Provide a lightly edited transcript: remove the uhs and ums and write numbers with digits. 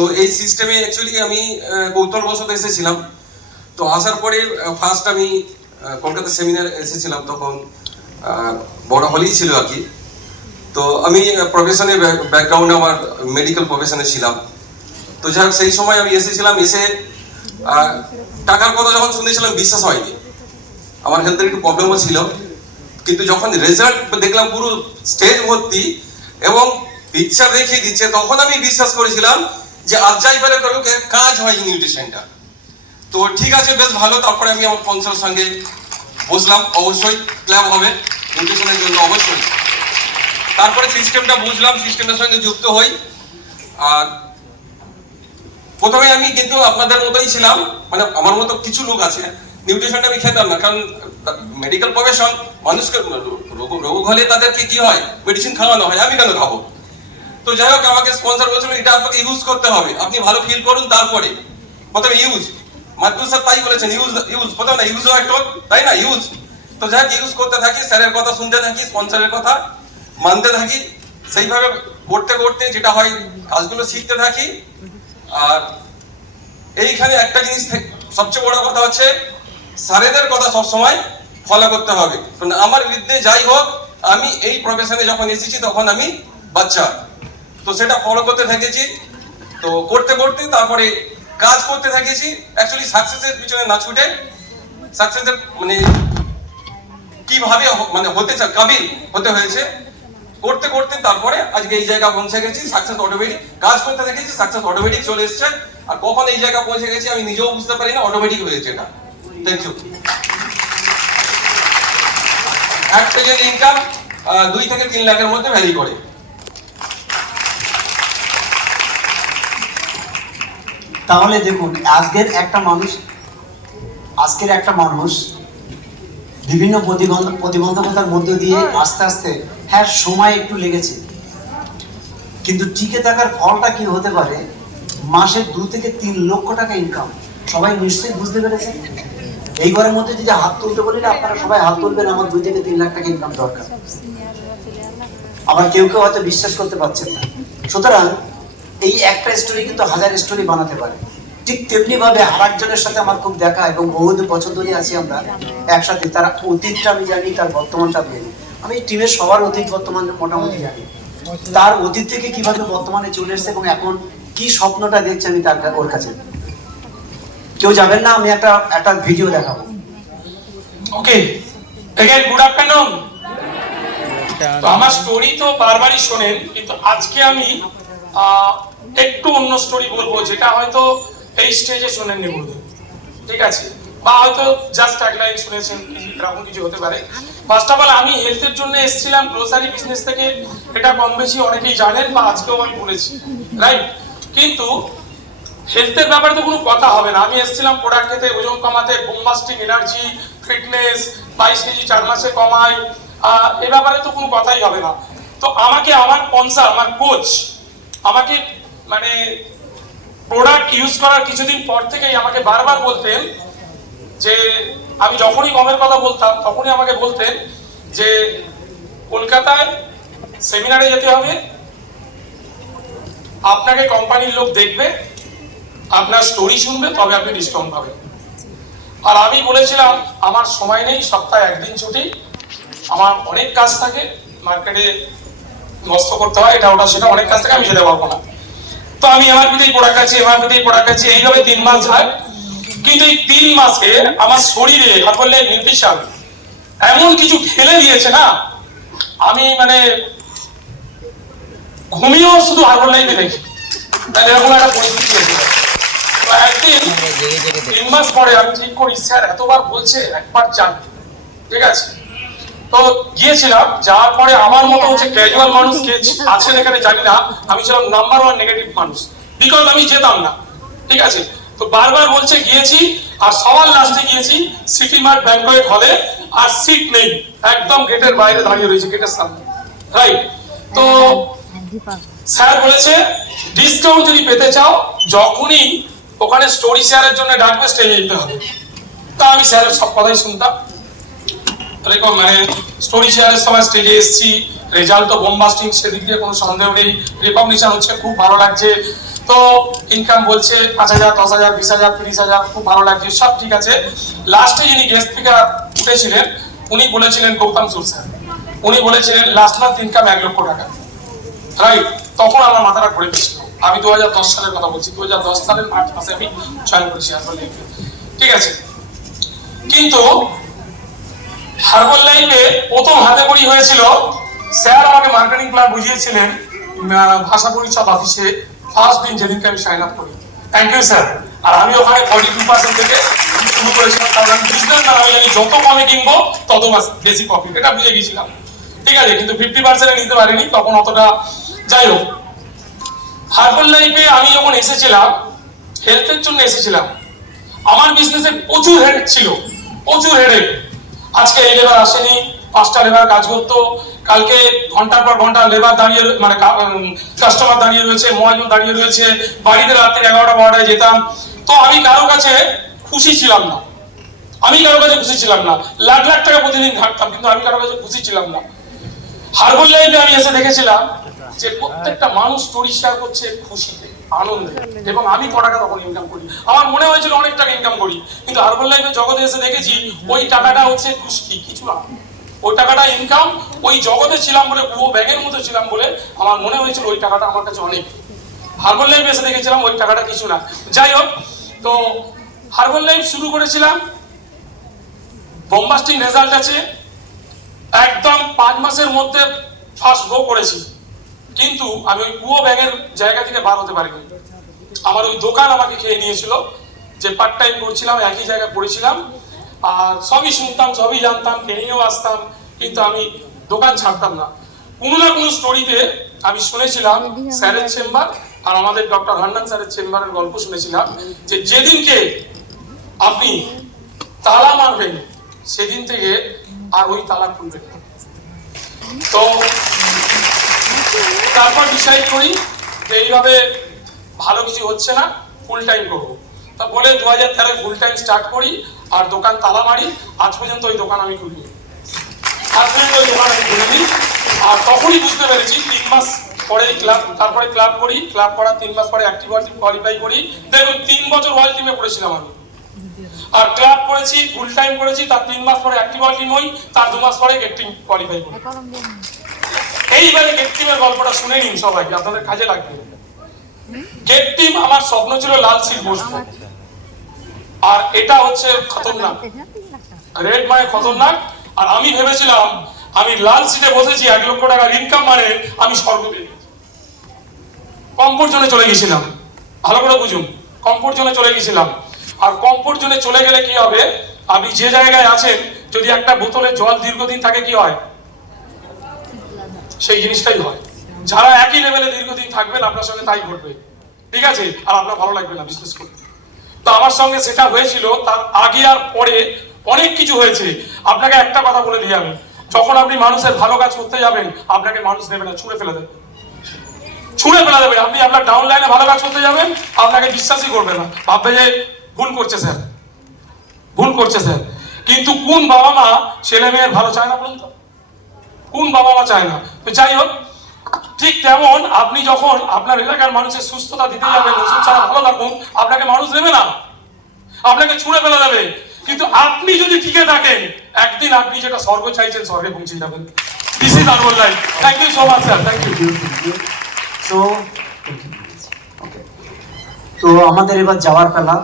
তো এই সিস্টেমে অ্যাকচুয়ালি আমি কৌতূহলবশত এসেছিলাম। তো আসার পরে ফার্স্ট আমি কলকাতা সেমিনার এসেছিলাম, তখন বড় হলেই ছিল আর কি। তো আমি প্রফেশনের ব্যাকগ্রাউন্ডে আমার মেডিকেল প্রফেশনে ছিলাম। তো যাই হোক সেই সময় আমি এসেছিলাম, এসে টাকার কথা যখন শুনেছিলাম বিশ্বাস হয়নি। আমার হেলথের একটু প্রবলেমও ছিল, কিন্তু যখন রেজাল্ট দেখলাম পুরো স্টেজ ভর্তি এবং পিকচার দেখিয়ে দিচ্ছে, তখন আমি বিশ্বাস করেছিলাম যে আজ যাই পেলে করুক কাজ হয় নিউট্রিশনটা। তো ঠিক আছে, বেশ ভালো। তারপরে আমি আমার স্পন্সরের সঙ্গে বুঝলাম অবশ্যই ক্লাব হবে নিউট্রিশনের জন্য অবশ্যই। তারপরে সিস্টেমটা বুঝলাম, সিস্টেমের সঙ্গে যুক্ত হই। আর প্রথমে আমি কিন্তু আপনাদের মতোই ছিলাম, মানে আমার মতো কিছু লোক আছে, নিউট্রিশনটা আমি খেতাম না, কারণ মেডিকেল প্রফেশন, মানুষকে রোগ হলে তাদেরকে কি হয়, মেডিসিন খাওয়ানো হয়, আমি কেন খাবো? তো যাই হোক আমাকে স্পন্সর বলছিল এটা আপনাকে ইউজ করতে হবে, আপনি ভালো ফিল করুন, তারপরে প্রথমে ইউজ। মাদুর স্যার তাই বলেছেন, ইউজ প্রথমে না, ইউজ একটা, তাই না, ইউজ। তো যাই হোক ইউজ করতে থাকি, স্যারের কথা শুনতে থাকি, স্পন্সরের কথা মানতে থাকি, সেইভাবে করতে করতে যেটা হয় কাজগুলো শিখতে থাকি। আর এইখানে একটা জিনিস সবচেয়ে বড় কথা হচ্ছে স্যারেদের কথা সবসময় ফলো করতে হবে। কারণ আমার বিরুদ্ধে যাই হোক, আমি এই প্রফেশনে যখন এসেছি তখন আমি বাচ্চা, তো সেটা ফলো করতে থেকেছি। তো করতে করতে তারপরে কাজ করতে থেকেছি, অ্যাকচুয়ালি সাকসেসের পিছনে না ছুটে সাকসেসের মানে কিভাবে মানে হতে চায় কাবিল হতে হয়েছে করতে করতে, তারপরে আজকে এই জায়গা পৌঁছে গেছি। সাকসেস অটোমেটিক কাজ করতে থেকেছি, সাকসেস অটোমেটিক চলে এসেছে। আর কখন এই জায়গা পৌঁছে গেছি আমি নিজেও বুঝতে পারি না, অটোমেটিক হয়েছে এটা। Thank you. এক পেজের ইনকাম 2 থেকে 3 লাখের মধ্যে ভ্যারি করে। তাহলে দেখুন আজকের একটা মানুষ বিভিন্ন প্রতিবন্ধকতার মধ্য দিয়ে আস্তে আস্তে, হ্যাঁ সময় একটু লেগেছে, কিন্তু টিকে থাকার ফলটা কি হতে পারে, মাসে 2 থেকে 3 লক্ষ টাকা ইনকাম। সবাই নিশ্চয়ই বুঝতে পেরেছেন। এই ঘরের মধ্যে যদি হাত তুলতে বলি না, আপনারা সবাই হাত তুলবেন, আমার 2 থেকে 3 লাখ টাকা ইনকাম দরকার। আবার কেউ কেউ হয়তো বিশ্বাস করতে পারছেন না। সুতরাং এই একটা স্টোরি কিন্তু 1000 স্টোরি বানাতে পারে। ঠিক তেমনি ভাবে আরেকজনের সাথে আমার খুব দেখা, এবং বহুত বছর ধরে আছি আমরা একসাথে। তার অতীতটা আমি জানি, তার বর্তমানটা আমি জানি। আমি টিমের সবার অতীত বর্তমান মোটামুটি জানি। তার অতীত থেকে কিভাবে বর্তমানে চলে এসেছে এবং এখন কি স্বপ্নটা দেখছে আমি ওর কাছে। কেউ যাবেন না, আমি একটা ভিডিও দেখাবো। ওকে, এগেইন গুড আফটারনুন। তো আমার স্টোরি তো বারবারই শোনেন, কিন্তু আজকে আমি একটু অন্য স্টোরি বলবো, যেটা হয়তো এই স্টেজে শোনেননি বলবো, ঠিক আছে? বা হয়তো জাস্ট এক লাইন শুনেছেন, এরকম কিছু হতে পারে। ফার্স্ট অফ অল আমি হেলথের জন্য এসেছিলাম গ্রোসারি বিজনেস থেকে, এটা কম বেশি অনেকেই জানেন বা আজকেও আমি বলেছি, রাইট? কিন্তু হেলথের ব্যাপারে তো কোনো কথা হবে না। আমি এসেছিলাম প্রোডাক্ট খেতে, ওজন কমাতে, বোমবাস্টিং এনার্জি, ফিটনেস, 22 কেজি 4 মাসে কমাই, এ ব্যাপারে তো কোনো কথাই হবে না। তো আমাকে আমার স্পন্সর, আমার কোচ আমাকে মানে প্রোডাক্ট ইউজ করার কিছুদিন পর থেকেই আমাকে বারবার বলতেন যে, আমি যখনই কমের কথা বলতাম তখনই আমাকে বলতেন যে কলকাতায় সেমিনারে যেতে হবে, আপনাকে কোম্পানির লোক দেখবে, আপনার স্টোরি শুনবে, তবে আপনি ডিসকাউন্ট পাবেন। আর আমি বলেছিলাম আমার সময় নেই, সপ্তাহে 1 দিন ছুটি, আমার অনেক কাজ থাকে, মার্কেটে নষ্ট করতে হয়, এটা ওটা সেটা অনেক কাজ থাকে, আমি যেতে পারবো না। তো আমি এমআরপিতেই প্রোডাক্ট আছে, এইভাবে 3 মাস যায়। কিন্তু এই 3 মাসে আমার শরীরে হারবলে নিউট্রিশন এমন কিছু ঢেলে দিয়েছে না, আমি মানে ঘুমিয়েও শুধু হারবল লাইফে দেখি, তাহলে এরকম একটা পরিস্থিতি হয়েছে। তো একদিন 3 মাস পরে আমি ঠিক করি, স্যার এতবার বলছে একবার যান, ঠিক আছে? তো গিয়েছিলাম, যাওয়ার পরে আমার মতো হচ্ছে ক্যাজুয়াল মানুষ কে আছেন এখানে জানি না, আমি ছিলাম নাম্বার 1 নেগেটিভ মানুষ, বিকজ আমি যেতাম না, ঠিক আছে? তো বারবার বলছে গিয়েছি, আর সবার লাস্টে গিয়েছি সিটি মার্ট ব্যাংকোয়েট হলে, আর সিট নেই, একদম গেটের বাইরে দাঁড়িয়ে রয়েছে, গেটের সামনে, রাইট? তো স্যার বলেছে ডিসকাউন্ট যদি পেতে চাও যখনই ওখানে স্টোরি শেয়ারের জন্য ডাকবে স্টেজে যেতে হবে। তা আমি স্যারের সব কথাই শুনতাম, এরকম মানে স্টোরি শেয়ারের সময় স্টেজে এসেছি, রেজাল্ট তো বোমবাস্টিং, সেদিক দিয়ে কোনো সন্দেহ নেই, রিকগনিশন হচ্ছে, খুব ভালো লাগছে। তো তো ইনকাম বলছে 5,000, 10,000, 20,000, 30,000, খুব ভালো লাগছে, সব ঠিক আছে। লাস্টে যিনি গেস্ট স্পিকার উঠেছিলেন উনি বলেছিলেন, গৌতম সুর স্যার, উনি বলেছিলেন লাস্ট মান্থ ইনকাম 1 লক্ষ টাকা, রাইট? তখন আমার মাথাটা ঘুরে গেছিল। আমি 2010 সালের কথা বলছি, 2010 সালের মার্চ মাসে আমি জয়েন করেছি হার্বাল লাইফে, ঠিক আছে। কিন্তু হার্বাল লাইফে প্রথম হাতে করি হয়েছিল, স্যার আমাকে মার্কেটিং প্ল্যান বুঝিয়েছিলেন ভাষা পরিচয় অফিসে ফার্স্ট দিন যেদিনকে আমি সাইন আপ করি। Thank you sir. আর আমি ওখানে 42% থেকে শুরু করেছিলাম, কারণ আমি বিজনেসম্যান, আমি জানি যত কমে কিনবো তত বেশি প্রফিট, এটা বুঝে গেছিলাম, ঠিক আছে। কিন্তু 50% নিতে পারিনি তখন অতটা। যাই হোক, হার্বাল লাইফে আমি যখন এসেছিলাম হেলথের জন্য এসেছিলাম, আমার বিজনেসে প্রচুর হেডেক ছিল, প্রচুর হেডেক। আজকে এই লেবার আসেনি, 5টা লেবার কাজ করতো, কালকে ঘন্টার পর ঘন্টা লেবার দাঁড়িয়ে, মানে কাস্টমার দাঁড়িয়ে রয়েছে, মহাজন দাঁড়িয়ে রয়েছে, বাড়িতে রাত্রে 11টা 12টায় যেতাম। তো আমি কারো কাছে খুশি ছিলাম না, আমি কারো কাছে খুশি ছিলাম না। লাখ লাখ টাকা প্রতিদিন ঘাটতাম, কিন্তু আমি কারো কাছে খুশি ছিলাম না। হার্বাল লাইফে আমি এসে দেখেছিলাম যে প্রত্যেকটা মানুষ স্টোরি শেয়ার করছে খুশিতে, আনন্দে, এবং আমি ক টাকা তখন ইনকাম করি। আমার মনে হয়েছিল অনেক টাকা ইনকাম করি, কিন্তু হার্বাল লাইফের জগতে এসে দেখেছি ওই টাকাটা হচ্ছে খুশি, কিছু না। ওই টাকাটা ইনকাম, ওই জগতে ছিলাম বলে, পুরো ব্যাগের মধ্যে ছিলাম বলে আমার মনে হয়েছিল ওই টাকাটা আমার কাছে অনেক। হার্বাল লাইফ এসে দেখেছিলাম ওই টাকাটা কিছু না। যাই হোক, তো হার্বাল লাইফ শুরু করেছিলাম, বম্বাস্টিং রেজাল্ট আছে, একদম 5 মাসের মধ্যে ফার্স্ট গো করেছি। কিন্তু আমি ওই পুরো ব্যাগের জায়গা থেকে বার হতে পারিনি। আমার ওই দোকান আমাকে খেয়ে নিয়েছিল, যে পার্ট টাইম করছিলাম, একই জায়গায় পড়েছিলাম, আর সবই শুনতাম, সবই জানতাম, ট্রেনিংয়েও আসতাম, কিন্তু আমি দোকান ছাড়তাম না। কোনো না কোনো স্টোরিতে আমি শুনেছিলাম স্যারের চেম্বার আর আমাদের ডক্টর হান্নান স্যারের চেম্বারের গল্প শুনেছিলাম, যে যেদিনকে আপনি তালা মারবেন সেদিন থেকে আর ওই তালা খুলবেন না। তো তারপর ডিসাইড করি যে এইভাবে ভালো কিছু হচ্ছে না, ফুল টাইম করবো। তা বলে 2013 ফুল টাইম স্টার্ট করি, আর দোকান তালা মারি। আজ পর্যন্ত ওই দোকান আমি খুলিনি, আজ পর্যন্ত ওই দোকান আমি খুলিনি। আর তখনই বুঝতে পেরেছি 3 মাস পরে ক্লাব, তারপরে ক্লাব করি, ক্লাব করার 3 মাস পরে অ্যাক্টিভ কোয়ালিফাই করি। দেখুন 3 বছর ওয়ার্ল্ড টিমে পড়েছিলাম আমি, আর ক্লাব করেছি, ফুল টাইম করেছি, তার 3 মাস পরে অ্যাক্টিভ ওয়ার্ল্ড টিম হই, তার 2 মাস পরে গেট টিম কোয়ালিফাই করি। এইবারে গেট টিমের গল্পটা শুনে নিন সবাই, আপনাদের কাজে লাগবে। গেট টিম, আমার স্বপ্ন ছিল লাল সিট বসবো, আর এটা হচ্ছে খতরনাক, রেড মানে খতরনাক। আর আমি ভেবেছিলাম আমি লাল সিটে বসেছি, 1 লক্ষ টাকার ইনকাম, মানে আমি স্বর্গে কমফোর্ট জোনে চলে গেছিলাম। ভালো করে বুঝুন, কমফোর্ট জোনে চলে গেছিলাম। আর কমফোর্ট জোনে চলে গেলে কি হবে, আপনি যে জায়গায় আছেন যদি একটা বোতলে জল দীর্ঘদিন থাকে কি হয়, সেই জিনিসটাই হয়। যারা একই লেভেলে দীর্ঘদিন থাকবেন আপনার সঙ্গে তাই ঘটবে, ঠিক আছে, আর আপনার ভালো লাগবে না বিজনেস করতে। তো আমার সঙ্গে সেটা হয়েছিল, তার আগে আর পরে অনেক কিছু হয়েছে। আপনাকে একটা কথা বলে দিই আমি, যখন আপনি মানুষের ভালো কাজ করতে যাবেন আপনাকে মানুষ নেবে না, ছুঁড়ে ফেলে দেবে, ছুঁড়ে ফেলে দেবে। আপনি আপনার ডাউন লাইনে ভালো কাজ করতে যাবেন, আপনাকে বিশ্বাসই করবে না, ভাববে যে ভুল করছে স্যার, ভুল করছে স্যার। কিন্তু কোন বাবা মা ছেলে মেয়ের ভালো চায় না বলুন তো? কোন বাবা মা চায় না? তো যাই হোক, ঠিক তেমন আপনি যখন আপনার এলাকার মানুষের সুস্থতা দিতে যাবেন, ওষুধ ছাড়া ভালো থাকুন, আপনাকে মানুষ নেবে না, আপনাকে ছুঁড়ে ফেলে দেবে। কিন্তু আপনি যদি টিকে থাকেন, একদিন আপনি যেটা স্বর্গ চাইছেন স্বর্গে পৌঁছে যাবেন। This is herbal life. Thank you so much sir, thank you. So okay, তো আমাদের এবার যাওয়ার পালা।